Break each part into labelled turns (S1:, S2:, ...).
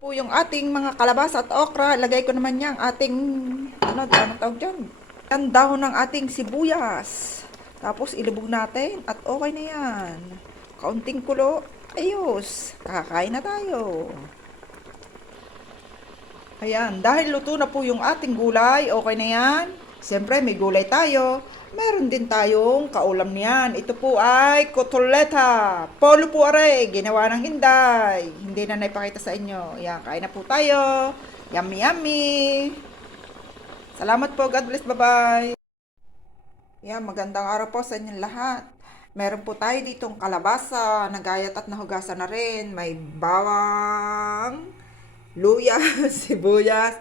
S1: po yung ating mga kalabasa at okra. Lagay ko naman yan ating, ano, ano tawag dyan? Yan dahon ng ating sibuyas. Tapos ilubog natin at okay na yan. Kaunting kulo, ayos. Kakain na tayo. Ayan, dahil luto na po yung ating gulay, okay na yan. Siyempre, may gulay tayo. Meron din tayong kaulam niyan. Ito po ay kotoleta. Polo po are, ginawa ng hinday. Hindi na naipakita sa inyo. Ayan, kain na po tayo. Yummy, yummy. Salamat po. God bless. Bye-bye. Yan, magandang araw po sa inyong lahat. Meron po tayo ditong kalabasa, nagayat at nahugasan na rin. May bawang, luya, sibuyas,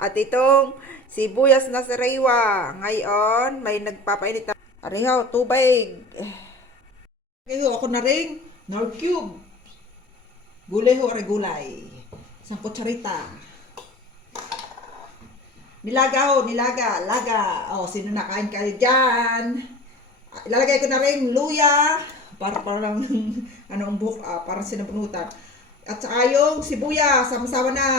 S1: at itong sibuyas na sariwa. Ngayon, may nagpapainit na. Ariho, tubig. Ariho, ako na rin. Nor cube. Gulay ho, are gulay. Isang kutsarita. Nilaga ho, nilaga, laga. O, sino nakain kayo dyan? Ilalagay ko na rin luya. Para parang, ano ang buhok, ah, parang sinabunutan. At saka yung sibuyas, sama-sama na.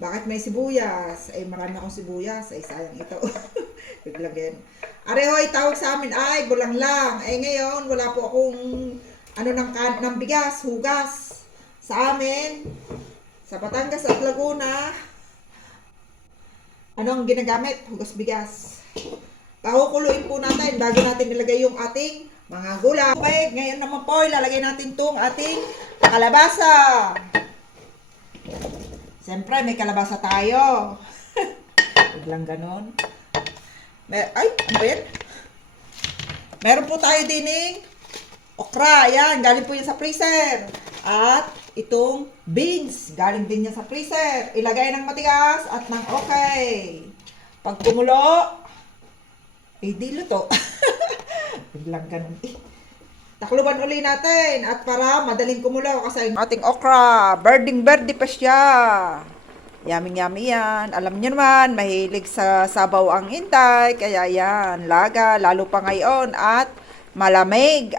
S1: Bakit may sibuyas? Ay, marami akong sibuyas. Ay, sayang ito. Biglagyan. Arehoy, tawag sa amin, ay, bulang lang. Eh, ngayon, wala po akong, ano, ng, kan ng bigas, hugas. Sa amin, sa Batangas at Laguna, ano ang ginagamit? Hugas bigas. Pakukuluin po natin bago natin nilagay yung ating mga gulay. Okay, ngayon naman po, ilalagay natin itong ating kalabasa. Siyempre, may kalabasa tayo. Biglang ganon. Mer Ay, ano ba yan? Meron po tayo dining okra. Yan, galing po yan sa freezer. At itong beans, galing din yan sa freezer. Ilagay ng matigas at ng okay. Pag kumulo, eh di luto. Biglang ganun. Eh, takluban uli natin at para madaling kumulo kasi ating okra, birding birdie pa siya. Yummy yummy yan. Alam niyo naman, mahilig sa sabaw ang intay. Kaya yan, laga, lalo pa ngayon at malamig.